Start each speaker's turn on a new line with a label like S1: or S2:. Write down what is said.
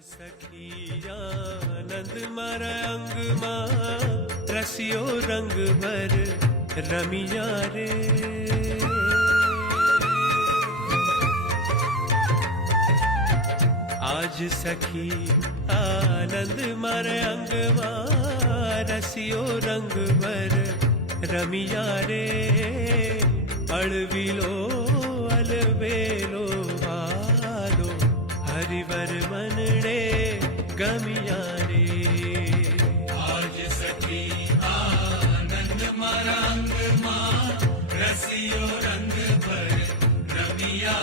S1: सखी आनंद मारा अंगमा रसियो रंग भर रमिया रे। आज सखी आनंद मारा अंगमा रसियो रंग भर रमिया रे। अड़विलो, अलबेलो, आलो, हरिवर मन गमिया रे
S2: आज सखी आनंद मारंग माँ रसियो रंग पर रमिया